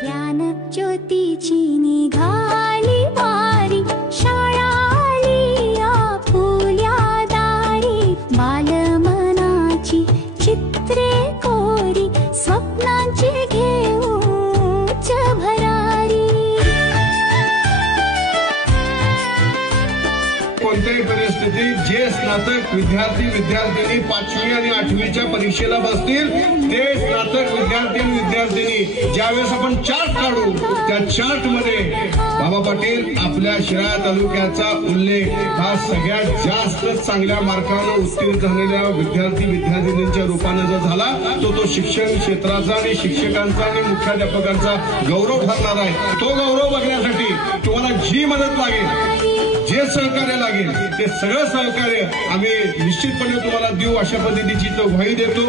ज्ञान ज्योतीची निघाली वारी, शाळा आली आपुल्या दारी, बालमनाची चित्रे कोरी, स्वप्नांची घेऊच भरारी। कोणत्याही परिस्थितीत जे स्नातक विद्यार्थी 5वी आणि 8वीच्या परीक्षेला बसतील ते स्नातक विद्यार्थी ज्यावेळेस आपण चार्ट काढू त्या चार्ट मध्ये बाबा पाटील आपल्या शिराळा तालुक्याचा उल्लेख हा सगळ्यात जास्त चांगल्या मार्काने उत्तीर्ण झालेल्या विद्यार्थ्यांच्या रूपाने जर झाला तो शिक्षण क्षेत्राचा आणि शिक्षकांचा आणि मुख्याध्यापकांचा गौरव ठरणार आहे। तो गौरव बघण्यासाठी तुम्हाला जी मदत लागेल, जे सहकार्य लागेल ते सगळं सहकार्य आम्ही निश्चितपणे तुम्हाला देऊ अशा पद्धतीची ग्वाही देतो।